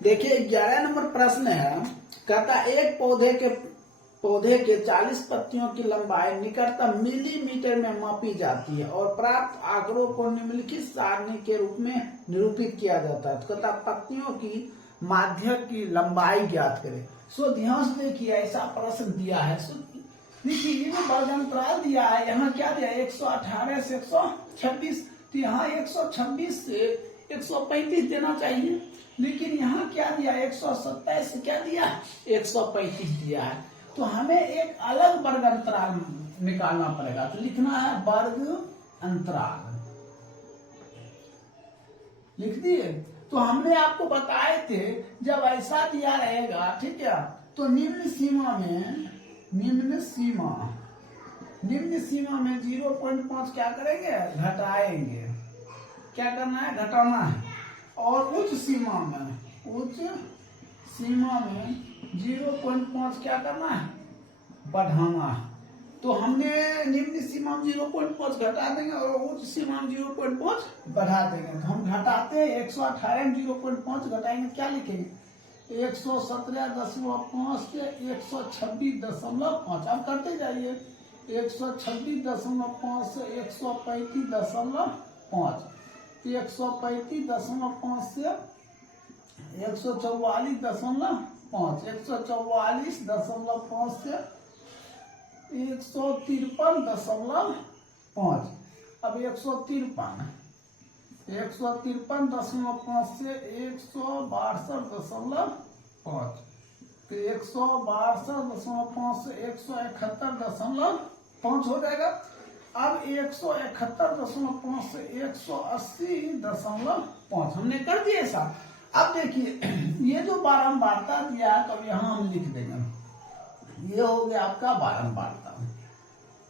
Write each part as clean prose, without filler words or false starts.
देखिए 11 नंबर प्रश्न है, कहता एक पौधे के 40 पत्तियों की लंबाई निकटतम मिलीमीटर में मापी जाती है और प्राप्त आंकड़ों को निम्नलिखित सारणी के रूप में निरूपित किया जाता है। तो कहता पत्तियों की माध्य की लंबाई ज्ञात करें। सो ध्यान से देखिए, ऐसा प्रश्न दिया है। देखिए ये जो वर्गांतराल दिया है, यहाँ क्या दिया 118 से 126, तो यहाँ 126 से 135 देना चाहिए, लेकिन यहाँ क्या दिया 127 से क्या दिया 135 दिया है। तो हमें एक अलग वर्ग अंतराल निकालना पड़ेगा। तो लिखना है वर्ग अंतराल, लिख दिए। तो हमने आपको बताए थे जब ऐसा दिया रहेगा, ठीक है, तो निम्न सीमा में 0.5 क्या करेंगे, घटाएंगे। क्या करना है, घटाना है। और उच्च सीमा में 0.5 क्या करना है, बढ़ाना है। तो हमने निम्न सीमा में 0.5 घटा देंगे और उच्च सीमा में 0.5 बढ़ा देंगे। तो हम घटाते हैं 118 में 0.5 घटाएंगे, क्या लिखेंगे 117.5 से 126.5। अब करते जाइए 126.5 से 135.5, 135.5 से 144.5, 144.5 से 153.5। अब 153.5 से 162.5, तो 162.5 से 171.5 हो जाएगा। अब 171.5 से 180.5 हमने कर दिया ऐसा। अब देखिए ये जो बारंबारता दिया है, तो यहाँ हम लिख देंगे, ये हो गया आपका बारंबारता।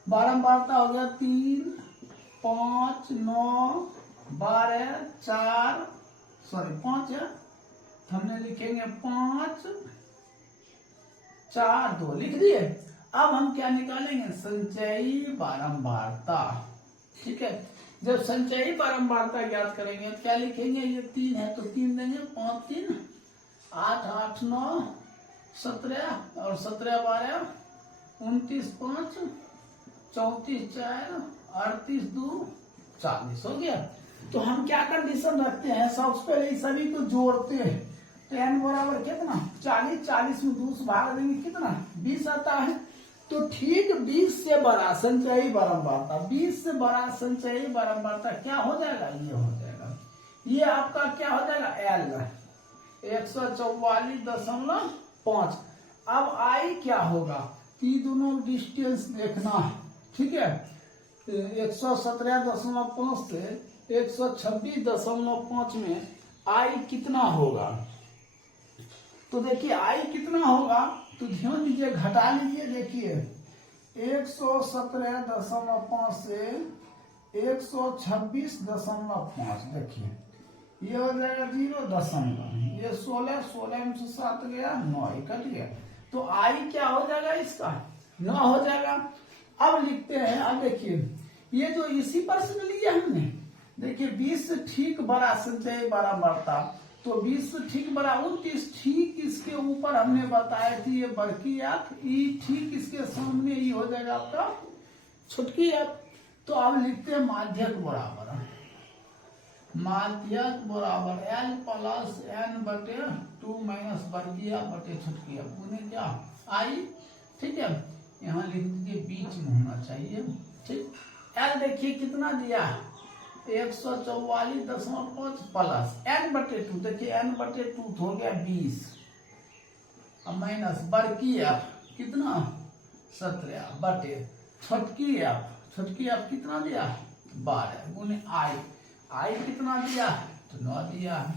बारंबारता हो गया 3, 5, 9, 12, 5 है, हमने लिखेंगे 5, 4, 2 लिख दिए। अब हम क्या निकालेंगे, संचयी बारंबारता। ठीक है, जब संचयी बारंबारता ज्ञात करेंगे तो क्या लिखेंगे, ये 3 है तो 3 देंगे, 5, 3, 8, 8, 9, 17 और 17, 12, 29, 5, 34, 4, 38, 2, 40 हो गया। तो हम क्या कंडीशन रखते हैं, सबसे पहले सभी को जोड़ते हैं। तो n बराबर कितना 40, 40 में 2 से भाग देंगे, कितना 20 आता है। तो ठीक 20 से बड़ा संचयी बारंबारता, 20 से बड़ा संचयी बारंबारता क्या हो जाएगा, ये हो जाएगा, ये आपका क्या हो जाएगा L 144.5। अब I क्या होगा, ये दोनों डिस्टेंस देखना है, ठीक है। 117.5 से 126.5 में I कितना होगा, तो देखिए I कितना होगा, तो ध्यान दीजिए, घटा लीजिए। देखिए 117.5 से 126.5, देखिए ये हो जाएगा 0 ये 16 में से 7 गया 9 कट गया, तो I क्या हो जाएगा, इसका 9 हो जाएगा। अब लिखते हैं, अब देखिए ये जो इसी प्रश्न लिया हमने, देखिए 20 से ठीक बड़ा संचयी बारंबारता, तो 20 से ठीक बड़ा 29, ठीक इसके ऊपर हमने बताया थी ये बड़की आंख, ई ठीक इसके सामने ही हो जाएगा आपका छुटकी आंख। तो अब लिखते हैं माध्यक बराबर L प्लस n बटे 2 माइनस बड़किया बटे छुटकिया पुणे क्या I, ठीक है। यहाँ लिख दीजिए बीच में होना चाहिए, ठीक। L देखिए कितना दिया 144.5 प्लस n बटे 2, देखिए n बटे 2 हो गया 20, अब माइनस बड़की f कितना 17 बटे छुटकी f कितना दिया 12 गुने I कितना दिया तो 9 दिया है।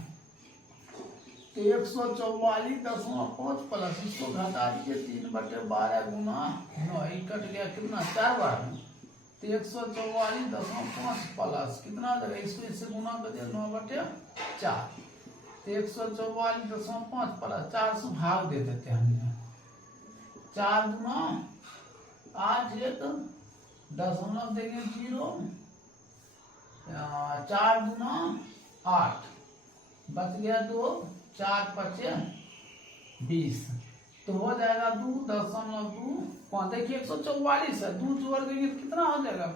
तो 144.5 प्लस इसको घटा दीजिए 3 बटे 12 गुना 9, कट गया कितना 4 बार। तो 144.5 प्लस कितना देगा, इसको इससे गुना कर दिया 9 बटे 4। तो 144.5 प्लस 4 से भाग दे देते हैं हमने, 4 गुना 8 1 दशमलव देंगे 0, 4 गुना 8 बच गया 2 4×5 = 20, तो हो जाएगा 2.25। देखिए 144 है, 2 जोड़ देंगे तो कितना हो जाएगा,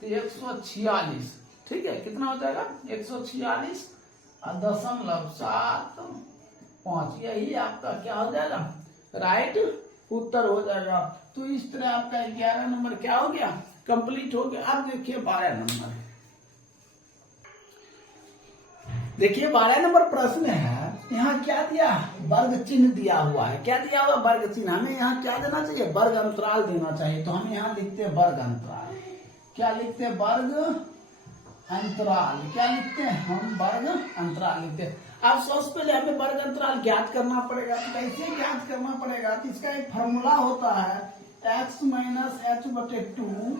तो 146। ठीक है, कितना हो जाएगा 146.75। यही आपका क्या हो जाएगा, राइट उत्तर हो जाएगा। तो इस तरह आपका 11 नंबर क्या हो गया, कंप्लीट हो गया। अब देखिए 12 नंबर, देखिए 12 नंबर प्रश्न है। यहाँ क्या दिया, वर्ग चिन्ह दिया हुआ है। क्या दिया हुआ, वर्ग चिन्ह। हमें यहाँ क्या देना चाहिए, वर्ग अंतराल देना चाहिए। तो हम यहाँ लिखते हैं वर्ग अंतराल। क्या लिखते हैं, वर्ग अंतराल। क्या लिखते हैं हम, वर्ग अंतराल लिखते हैं। अब सबसे पहले हमें वर्ग अंतराल ज्ञात करना पड़ेगा। तो कैसे ज्ञात करना पड़ेगा, तो इसका एक फॉर्मूला होता है x - h/2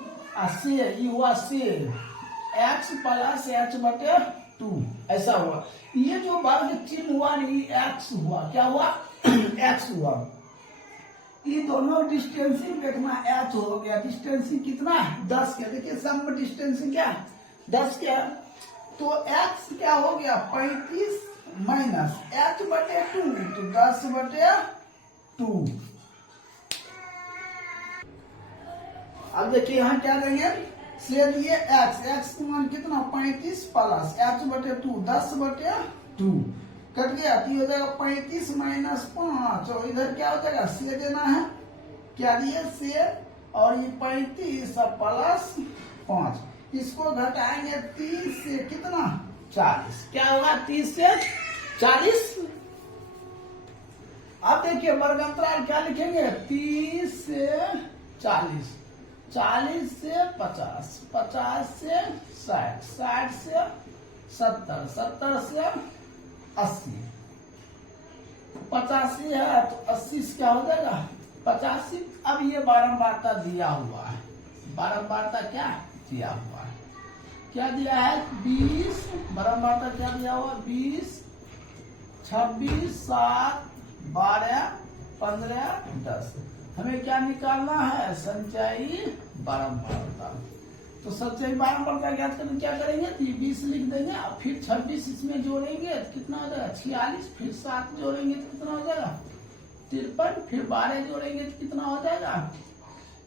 से हुआ से x + h/2 ऐसा हुआ। ये जो वर्ग चिन्ह हुआ नहीं, x हुआ, क्या हुआ x हुआ। ये दोनों डिस्टेंसिंग देखना, h हो गया। डिस्टेंसिंग कितना है, 10 के। देखिए सम में डिस्टेंसिंग क्या है, 10 के। तो x क्या हो गया 35 - h/2, तो 10/2। अब देखिए यहाँ क्या देंगे, से दिए x का मान कितना 35 प्लस h/2 10/2 कट गया। तो हो जाएगा 35 - 5। और इधर क्या हो जाएगा, से देना है। क्या दिए, से। और ये 35 प्लस 5, इसको घटाएंगे 30 से कितना 40। क्या होगा, 30 से 40। अब देखिए वर्ग अंतराल क्या लिखेंगे, 30 से 40, 40 से 50, 50 से 60, 60 से 70, 70 से 80, 85 है तो 80 से क्या हो जाएगा 85। अब ये बारंबारता दिया हुआ है, बारंबारता क्या दिया हुआ है, क्या दिया है 20। बारंबारता क्या दिया हुआ 20, 26, 7, 12, 15, 10। हमें क्या निकालना है, संचयी बारंबारता। तो संचयी बारंबारता ज्ञात करने क्या करेंगे, तो 20 लिख देंगे, फिर 26 इसमें जोड़ेंगे तो कितना हो जाएगा 46, फिर 7 जोड़ेंगे तो कितना हो जाएगा 53, फिर 12 जोड़ेंगे तो कितना हो जाएगा,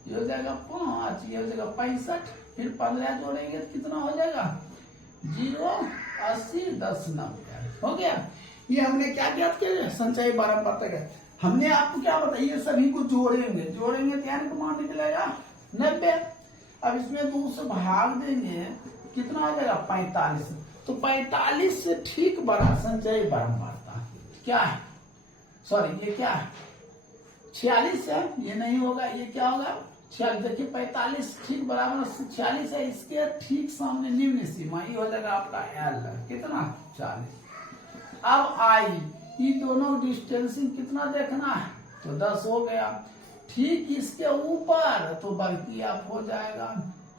ये हो जाएगा 5, ये हो जाएगा 65, फिर 15 जोड़ेंगे तो कितना हो जाएगा 0, 80, 10, 90 हो गया। ये हमने क्या ज्ञात किया, संचयी बारंबारता का। हमने आपको क्या बताया, ये सभी को जोड़ेंगे, जोड़ेंगे तो यानी मान निकलेगा 90। अब इसमें 2 से भाग देंगे कितना हो जाएगा 45। तो 45 से ठीक बड़ा संचयी बारंबारता क्या है, सॉरी ये क्या है 46 है, ये नहीं होगा, ये क्या होगा 46। देखिए 45 ठीक बराबर 46 है, इसके ठीक सामने निम्न सीमा, ये हो जाएगा आपका L कितना 40। अब आई, ये दोनों डिस्टेंसिंग कितना देखना है, तो 10 हो गया। ठीक इसके ऊपर तो बड़की एफ हो जाएगा,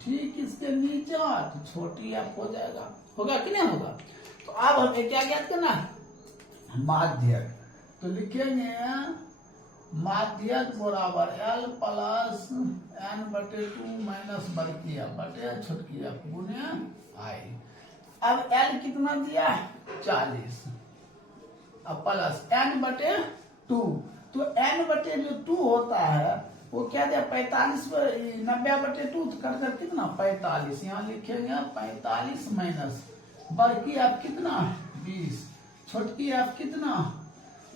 ठीक इसके नीचे तो छोटी एफ हो जाएगा, होगा कि नहीं होगा। तो अब हमें क्या ज्ञात करना है, माध्यक। तो लिखेंगे माध्यक बराबर L प्लस n/2 माइनस बड़की एफ बटे छोटकी एफ गुने आई। अब L कितना दिया है 40, अब प्लस n/2, तो n/2 होता है वो क्या दिया 45 पर 90/2 तो कर कितना 45। यहाँ लिखेंगे 45 माइनस बड़की आप कितना 20, छोटकी आप कितना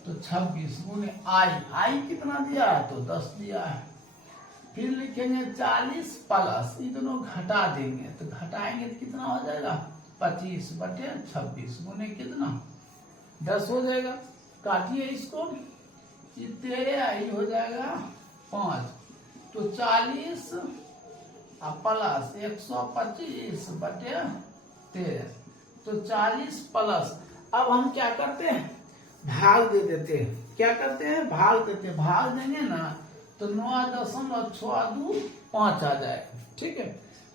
तो 26 गुने आई कितना दिया है तो 10 दिया है। फिर लिखेंगे 40 प्लस, ये दोनों घटा देंगे तो घटाएंगे तो कितना हो जाएगा 25/26 गुने कितना 10 हो जाएगा। काटिए इसको, ये 13 हो जाएगा 5, तो 40 प्लस 125/13, तो 40 प्लस। अब हम क्या करते हैं भाग दे देते हैं, क्या करते हैं भाग देते हैं, भाग देंगे ना तो 9.625 आ जाएगा, ठीक है।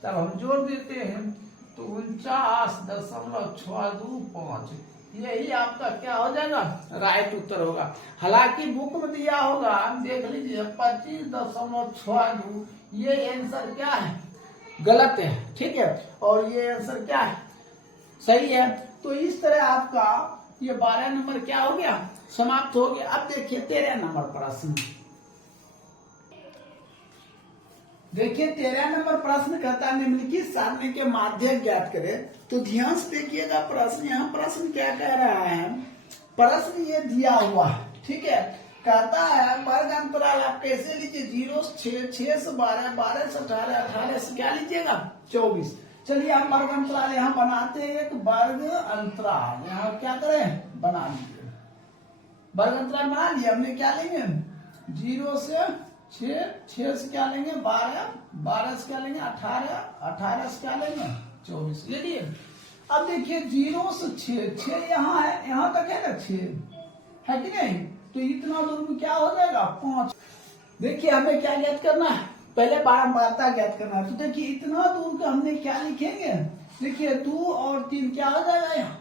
तब हम जोड़ देते हैं तो 49.625, यही आपका क्या हो जाएगा राइट उत्तर होगा। हालांकि बुक में दिया होगा देख लीजिए 25.62, ये आंसर क्या है गलत है, ठीक है, और ये आंसर क्या है सही है। तो इस तरह आपका ये 12 नंबर क्या हो गया, समाप्त हो गया। अब देखिए 13 नंबर प्रश्न। देखिए 13 नंबर प्रश्न कहता है निम्नलिखित सारणी के माध्य ज्ञात करें। तो ध्यान से देखिएगा प्रश्न, यहाँ प्रश्न क्या कह रहा है, प्रश्न ये दिया हुआ, ठीक है, कहता है वर्ग अंतराल आप कैसे लीजिए, 0 6 6 से 12 12 से 18 18 से क्या लीजिएगा 24। चलिए आप वर्ग अंतराल यहाँ बनाते हैं, एक वर्ग अंतराल यहाँ क्या करें बना लीजिए। वर्ग अंतराल बना लिया हमने, क्या लेंगे 0 से 6 6 से क्या लेंगे 12 12 से क्या लेंगे 18 18 से क्या लेंगे 24 ले लिए। अब देखिए 0 से 6 6 यहाँ है, यहाँ तक है ना 6 है कि नहीं, तो इतना दूर में क्या हो जाएगा 5। देखिए हमें क्या ज्ञात करना है, पहले बारंबारता ज्ञात करना है। तो देखिए इतना दूर का हमने क्या लिखेंगे, देखिए 2 और 3 क्या हो जाएगा यहाँ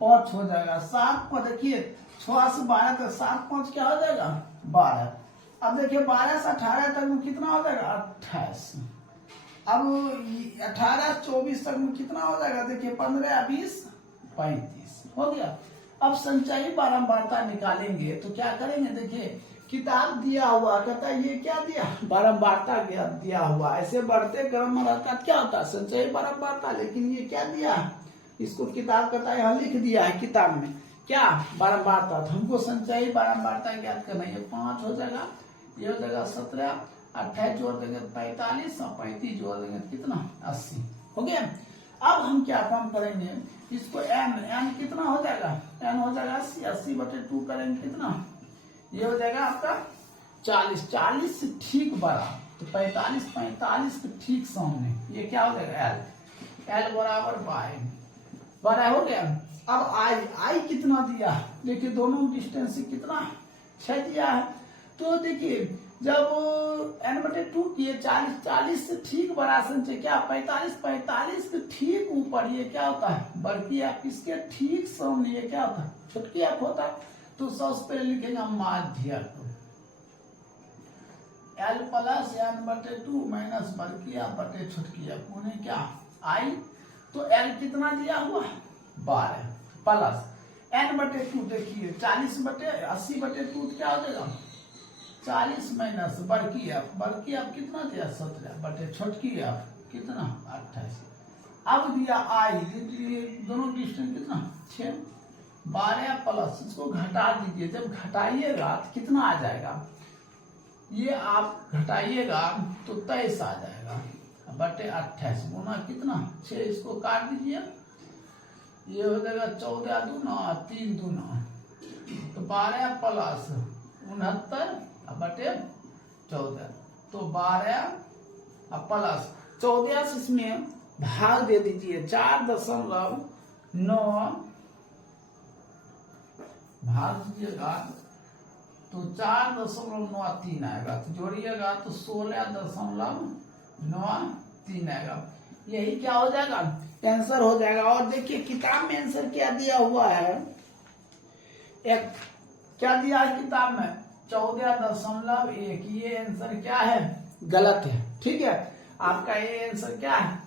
5 हो जाएगा। 7 पर देखिए 6 से 12 तक 7 5 क्या हो जाएगा 12। अब देखिए 12 से 18 तक में कितना हो जाएगा 28। अब 18 से 24 तक में कितना हो जाएगा, देखिए 15 20 35 हो गया। अब संचयी बारंबारता निकालेंगे तो क्या करेंगे, देखिए किताब दिया हुआ कहता है ये क्या दिया बारंबारता दिया हुआ, ऐसे बढ़ते क्रम में रहता क्या होता है संचयी बारंबारता, लेकिन ये क्या दिया इसको किताब कहता है यहाँ लिख दिया है किताब में क्या बारंबारता। तो हमको संचयी बारंबारता ज्ञात करना है, 5 हो जाएगा, ये हो जाएगा 17 28 जोड़ देंगे 45 और 35 जोड़ देंगे कितना 80 हो गया। अब हम क्या काम करेंगे इसको n कितना हो जाएगा, n हो जाएगा 80 80 बटे 2 करेंगे कितना, ये हो जाएगा आपका 40 40 से ठीक बड़ा, तो 45 45 के ठीक सामने ये क्या हो जाएगा l बराबर बड़ा हो गया। अब i कितना दिया, देखिए दोनों डिस्टेंस से कितना 6 दिया है। तो देखिए जब n/2 किए 40 40 से ठीक बड़ा संचय क्या 45 45 के ठीक ऊपर ये क्या होता है बड़की आप, इसके ठीक सामने ये क्या होता है छोटकी आप होता है। तो सबसे पहले लिखेगा माध्यक l प्लस n/2 माइनस बड़की आप बटे छोटकी आप उन्हें क्या i। तो l कितना दिया हुआ 12 प्लस n/2 देखिए 40 बटे 80 बटे 2 क्या हो जाएगा 40 माइनस बड़की आप कितना दिया 17 बटे छोटकी आप कितना 28। अब दिया आई दोनों डिस्टेंस कितना 6 12 प्लस इसको घटा दीजिए, जब घटाइएगा तो कितना आ जाएगा, ये आप घटाइएगा तो 23 आ जाएगा बटे 28 गुना कितना 6, इसको काट दीजिए ये हो जाएगा 14 दूना 3 दूना तो 12 प्लस 69 बटे 14 तो 12 प्लस 14 से इसमें भाग दे दीजिए 4.9 भाग दीजिएगा तो 4.93 आएगा, तो जोड़िएगा तो 16.93 आएगा, यही क्या हो जाएगा आंसर हो जाएगा। और देखिए किताब में आंसर क्या दिया हुआ है, एक क्या दिया है किताब में 14.1, ये आंसर क्या है गलत है, ठीक है, आपका ये आंसर क्या है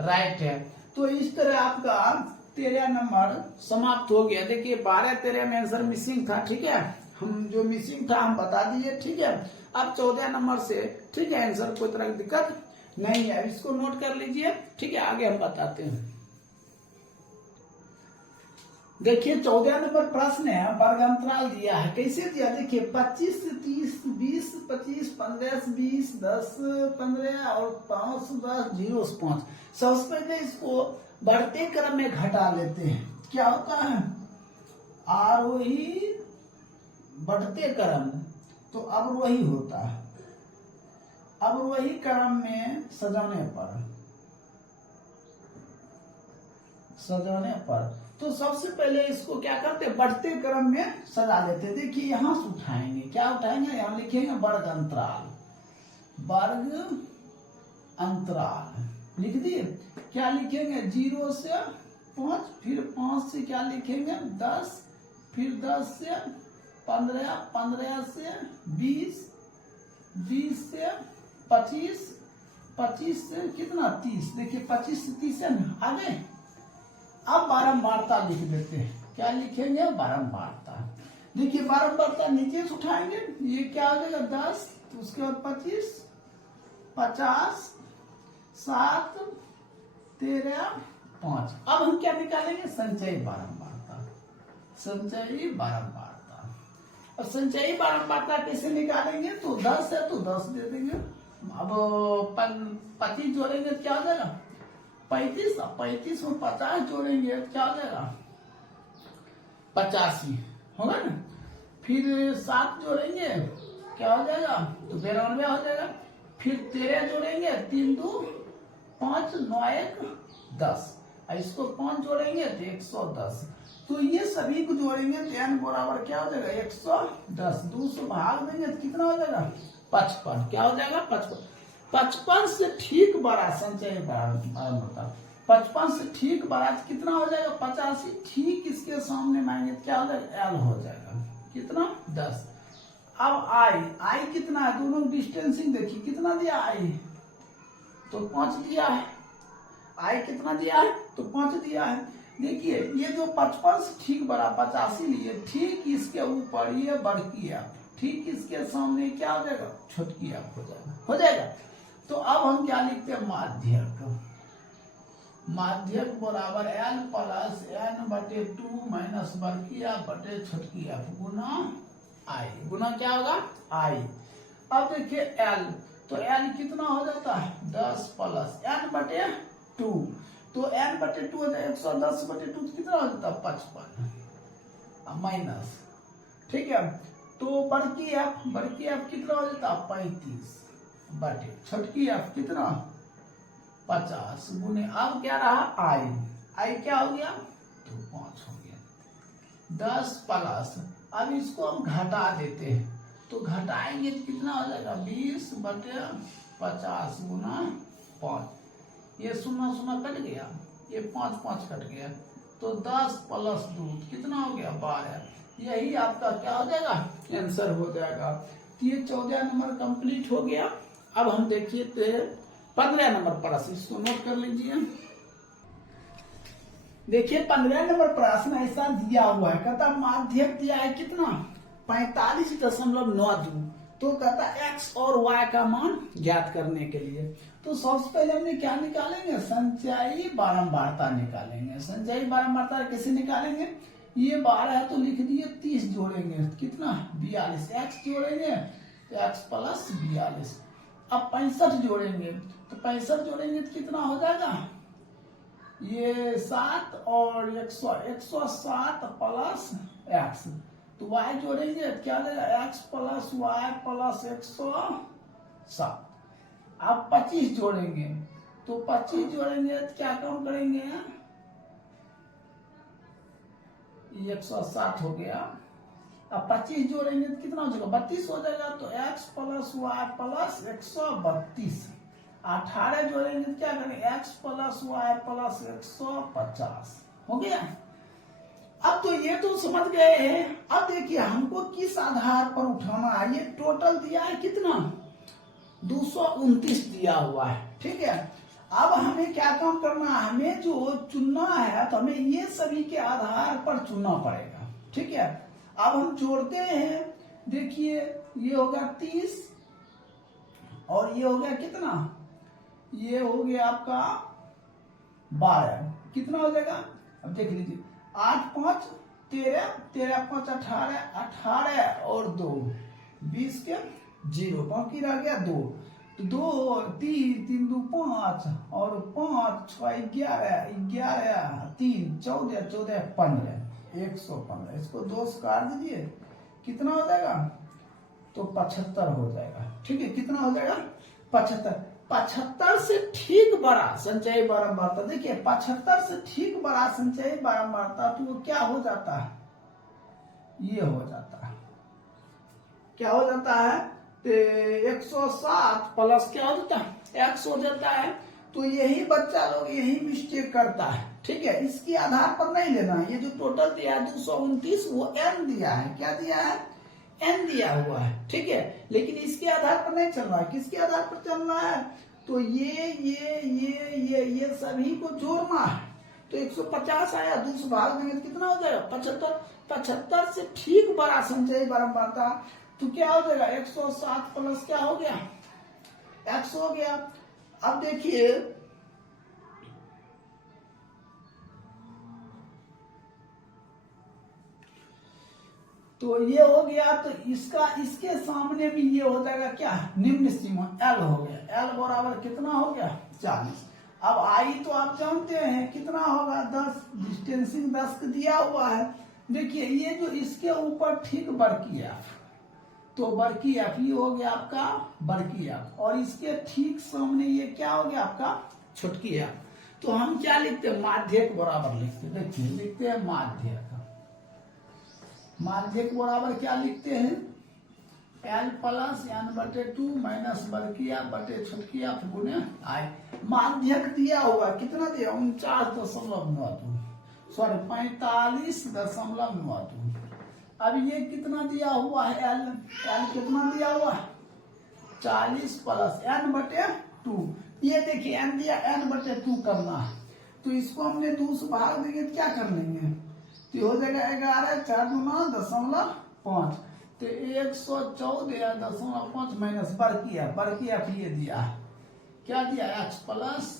राइट है। तो इस तरह आपका 13 नंबर समाप्त हो गया। देखिए 12 13 में आंसर मिसिंग था, ठीक है, हम जो मिसिंग था हम बता दिए, ठीक है। अब 14 नंबर से ठीक है आंसर कोई तरह की दिक्कत नहीं है, इसको नोट कर लीजिए, ठीक है, आगे हम बताते हैं। देखिए 14 नंबर प्रश्न है, वर्ग अंतराल दिया है, कैसे दिया देखिए 25 से 30 20 25 15 से 20 10 15 और 5 से 10 0 से 5। सबसे पहले इसको बढ़ते क्रम में घटा लेते हैं, क्या होता है आरोही बढ़ते क्रम, तो अवरोही होता है, अवरोही क्रम में सजाने पर तो सबसे पहले इसको क्या करते बढ़ते क्रम में सजा लेते। देखिए यहां से उठाएंगे, क्या उठाएंगे यहां लिखेंगे वर्ग अंतराल, वर्ग अंतराल लिख दिए, क्या लिखेंगे 0 से 5, फिर 5 से क्या लिखेंगे 10, फिर 10 से 15 15 से 20 20 से 25 25 से कितना 30, देखिए 25 से 30 है ना आगे। अब बारंबारता लिख देते हैं, क्या लिखेंगे? बारंबारता। देखिए बारंबारता नीचे से उठाएंगे, ये क्या हो जाएगा? 10, उसके बाद 25, 50, 7, 13, 5। अब हम क्या निकालेंगे? संचयी बारंबारता। संचयी बारंबारता। अब संचयी बारंबारता कैसे निकालेंगे? तो 10 है तो 10 दे देंगे। अब 25 जोड़ेंगे क्या हो जाएगा? 35। अब 35 में 50 जोड़ेंगे क्या हो जाएगा? 85 होगा ना। फिर 7 जोड़ेंगे क्या हो जाएगा? तो 92 हो जाएगा। फिर 13 जोड़ेंगे, 3 2 5 9 1 10। इसको 5 जोड़ेंगे तो 110। तो ये सभी को जोड़ेंगे तो n बराबर क्या हो जाएगा? 110। 2 से भाग देंगे तो कितना हो जाएगा? 55। क्या हो जाएगा? 55। 55 से ठीक बड़ा संचयी बारंबारता। 55 से ठीक बड़ा कितना हो जाएगा? 85। ठीक इसके सामने मांगे क्या हो जाएगा? l हो जाएगा। कितना? 10। अब आई कितना है? दोनों डिस्टेंसिंग देखिए कितना दिया आई? तो 5 दिया है। आई कितना दिया है? तो 5 दिया है। देखिए ये जो 55 से ठीक बड़ा 85 लिए, ठीक इसके ऊपर ये बड़की एफ, ठीक इसके सामने क्या हो जाएगा? छोटकी एफ हो जाएगा। तो अब हम क्या लिखते हैं? माध्यक। माध्यक बराबर l प्लस n/2 माइनस बड़की एफ बटे छोटकी एफ गुना आई। गुना क्या होगा? आई। अब देखिए l, तो l कितना हो जाता है? 10 प्लस n/2। तो n/2 हो जाए 110/2 कितना हो जाता है? 55 माइनस। ठीक है, तो बड़की एफ कितना हो जाता है? 35 बटे छोटकी एफ कितना? 50 गुने अब क्या रहा? आई क्या हो गया? तो 5 हो गया। 10 प्लस, अब इसको हम घटा देते हैं तो घटाएंगे तो कितना हो जाएगा? 20 बटे 50 गुना 5। ये 0 0 कट गया, ये 5 5 कट गया, तो 10 प्लस 2 कितना हो गया? 12। यही आपका क्या हो जाएगा? आंसर हो जाएगा। तो ये 14 नंबर कंप्लीट हो गया। अब हम देखिए 15 नंबर प्रश्न, इसको नोट कर लीजिए। देखिए 15 नंबर प्रश्न ऐसा दिया हुआ है, कहता माध्यक दिया है कितना? 45.92। तो कहता x और y का मान ज्ञात करने के लिए, तो सबसे पहले हमने क्या निकालेंगे? संचयी बारंबारता निकालेंगे। संचयी बारंबारता कैसे निकालेंगे? ये 12 है तो लिख दिए, 30 जोड़ेंगे कितना? 42। x जोड़ेंगे तो x प्लस 42। अब 65 जोड़ेंगे तो 65 जोड़ेंगे तो कितना हो जाएगा? ये 7 और 107 प्लस x। तो y जोड़ेंगे क्या लेगा? x plus y plus 107। अब 25 जोड़ेंगे तो 25 जोड़ेंगे तो क्या कम करेंगे? 107 हो गया। अब 25 जोड़ेंगे तो कितना हो जाएगा? 32 हो जाएगा। तो x प्लस y प्लस 132। 18 जोड़ेंगे तो क्या करेंगे? x प्लस y प्लस 150 हो गया। अब तो ये तो समझ गए हैं। अब देखिए हमको किस आधार पर उठाना है। ये टोटल दिया है कितना? 229 दिया हुआ है। ठीक है, अब हमें क्या काम करना है? हमें जो चुनना है तो हमें ये सभी के आधार पर चुनना पड़ेगा। ठीक है, अब हम जोड़ते हैं। देखिए ये होगा 30 और ये हो गया कितना? ये हो गया आपका 12। कितना हो जाएगा? अब देख लीजिए, 8 5 13, 13 5 18, 18 और 2 20 के 0, बाकी रह गया 2। तो 2 3 3 2 5 और 5 6 11 11 3 14 14 15 115। इसको 2 से काट दीजिए, कितना हो जाएगा? तो 75 हो जाएगा। ठीक है, कितना हो जाएगा? 75। 75 से ठीक बड़ा संचयी बारंबारता, देखिए 75 से ठीक बड़ा संचयी बारंबारता तो वो क्या हो जाता है? ये हो जाता है, क्या हो जाता है? 107 प्लस क्या हो जाता है? x हो जाता है। तो यही बच्चा लोग यही मिस्टेक करता है। ठीक है, इसके आधार पर नहीं लेना है। ये जो टोटल दिया है 229 वो n दिया है। क्या दिया है? n दिया हुआ है। ठीक है, लेकिन इसके आधार पर नहीं चलना है। किसके आधार पर चलना है? तो ये सभी को जोड़ना है। तो 150 आया, 2 से भाग देंगे तो कितना हो जाएगा 75। 75 से ठीक बड़ा संचयी बारंबारता तो क्या हो जाएगा 107 प्लस क्या हो गया x हो गया। अब देखिए तो ये हो गया, तो इसका इसके सामने भी ये हो जाएगा क्या निम्न सीमा L हो गया। L बराबर कितना हो गया 40। अब आई तो आप जानते हैं कितना होगा 10, डिस्टेंसिंग 10 दिया हुआ है। देखिए ये जो इसके ऊपर ठीक बरकी एफ, तो बरकी एफ ये हो गया आपका बरकी एफ, और इसके ठीक सामने ये क्या हो गया आपका छोटकी एफ। तो हम क्या लिखते हैं माध्यक बराबर लिखते हैं। देखिए लिखते हैं माध्यक, माध्यक बराबर क्या लिखते हैं L प्लस n/2 माइनस बरकी एफ बटे छोटकी एफ गुने आई। माध्यक दिया हुआ कितना दिया 49.92, सॉरी 45.92। अब ये कितना दिया हुआ है L कितना दिया हुआ है 40 प्लस n/2। ये देखिए n दिया n/2 करना है, तो इसको हमने 2 से भाग देंगे तो क्या कर लेंगे, तो हो जाएगा 11 4.5, तो 114.5 माइनस बरकी एफ ये दिया है क्या दिया x प्लस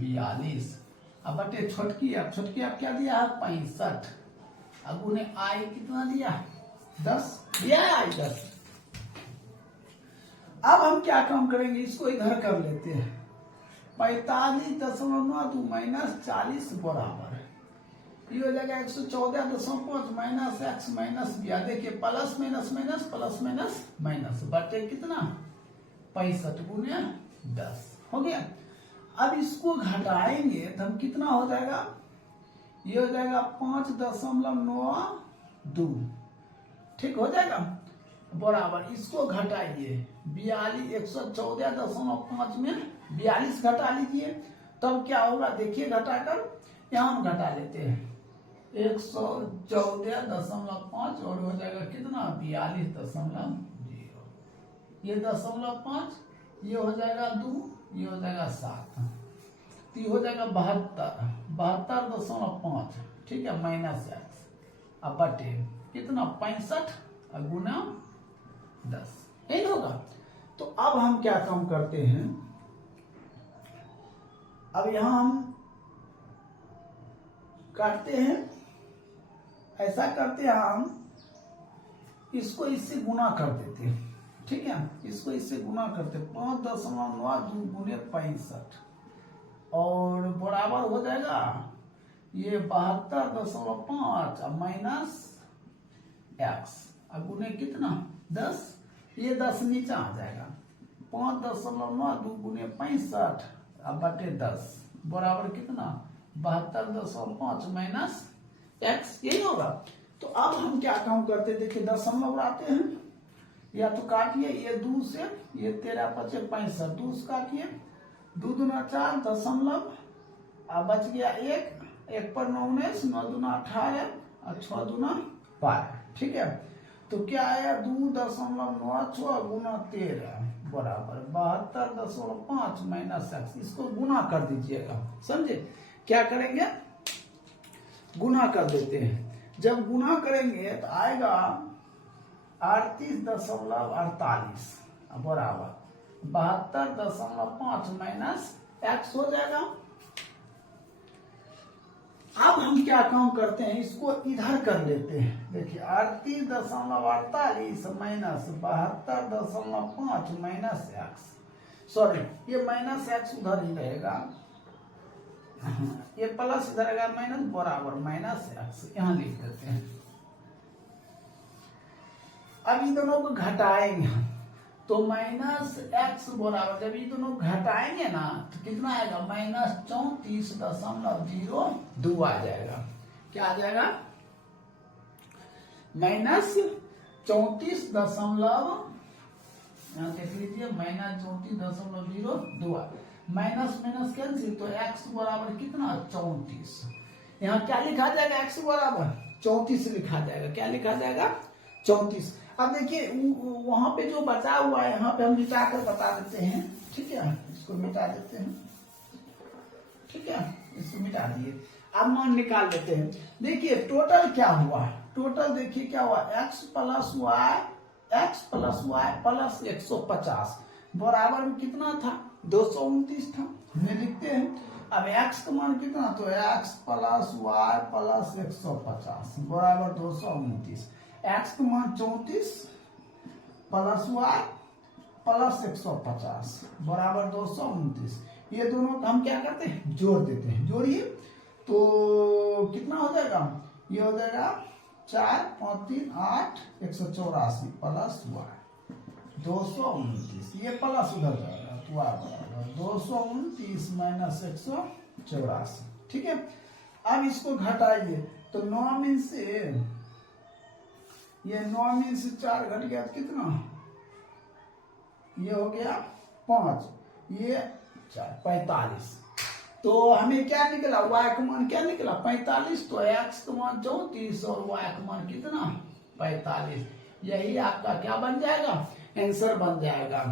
42, अब बटे छोटकी एफ क्या दिया है 65, अब उन्हें आई कितना दिया 10 दिया है आई 10। अब हम क्या काम करेंगे, इसको इधर कर लेते हैं 45.92 माइनस 40 बराबर ये हो जाएगा 114.5 माइनस x माइनस दिया। देखिए plus minus minus plus minus minus बटे कितना 65 गुने 10 हो गया। अब इसको घटाएंगे तो हम कितना हो जाएगा, ये हो जाएगा 5.92 ठीक हो जाएगा बराबर। इसको घटाइए 114.5 में 42 घटा लीजिए, तब क्या होगा देखिए घटाकर यहाँ हम घटा लेते हैं 114.5 और हो जाएगा कितना 42.0, ये 0.5 ये हो जाएगा 2 ये हो जाएगा 7, तो ये हो जाएगा 72.5 ठीक है माइनस x, अब बटे कितना 65 गुना 10 यही होगा। तो अब हम क्या काम करते हैं, अब यहां हम काटते हैं, ऐसा करते हैं हम इसको इससे गुना कर देते हैं ठीक है, इसको इससे गुना करते 5.92 गुने 65 और बराबर हो जाएगा ये 72.5 माइनस x अब गुने कितना 10, ये 10 नीचे आ जाएगा 5.92 गुने 65 अब बटे 10 बराबर कितना 72.5 माइनस x यही होगा। तो अब हम क्या काम करते देखिए दशमलव उड़ाते हैं, या तो काटिए ये 2 से, ये 13 × 5 = 65, 2 से काटिए 2 दूना 4 दशमलव अब बच गया 1 पर 9 19 9 दूना 18 और 6 दूना 12 ठीक है। तो क्या आया 2.96 गुना 13 बराबर 72.5 माइनस x, इसको गुना कर दीजिएगा समझे। क्या करेंगे गुना कर देते हैं, जब गुना करेंगे तो आएगा 38.48 बराबर 72.5 माइनस x हो जाएगा। अब हम क्या काम करते हैं, इसको इधर कर लेते हैं। देखिए 38.48 माइनस 72.5 माइनस x, सॉरी ये माइनस x उधर ही रहेगा, ये प्लस इधर रहेगा माइनस बराबर माइनस x यहां लिख देते हैं। अब इन दोनों को घटाएंगे तो माइनस x बराबर, जब ये दोनों घटाएंगे ना तो कितना आएगा -34.02 आ जाएगा। क्या आ जाएगा -34. यहाँ देख लीजिए -34.02 माइनस माइनस कैंसिल, तो x बराबर कितना 34। यहाँ क्या लिखा जाएगा x बराबर 34 लिखा जाएगा। क्या लिखा जाएगा 34। अब देखिए वहां पे जो बचा हुआ है यहाँ पे हम मिटा कर बता देते हैं ठीक है, इसको मिटा देते हैं ठीक है, इसको मिटा दिए। अब मान निकाल लेते हैं। देखिए टोटल क्या हुआ, टोटल देखिए क्या हुआ, x प्लस वाई प्लस 150 बराबर में कितना था, 229 था। हमने लिखते हैं अब x का मान कितना, तो x प्लस वाई प्लस 150 बराबर 229। x का मान 34 प्लस वाई प्लस 150 बराबर 229। ये दोनों हम क्या करते हैं, जोड़ देते हैं। जोड़िए तो कितना हो जाएगा, ये हो जाएगा 4 5 3 8 184 प्लस वाई 229। ये प्लस उधर जाएगा तो वाई बराबर 229 माइनस 184। ठीक है, अब इसको घटाइए तो 9 में से ये 9 में से 4 घट गया तो कितना, ये हो गया 5, ये 4 45। तो हमें क्या निकला, y का मान क्या निकला 45, तो x का मान 34 और y का मान कितना 45। यही आपका क्या बन जाएगा, आंसर बन जाएगा।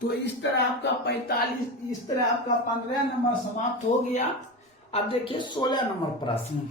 तो इस तरह आपका 45, इस तरह आपका 15 नंबर समाप्त हो गया। अब देखिए 16 नंबर प्रश्न।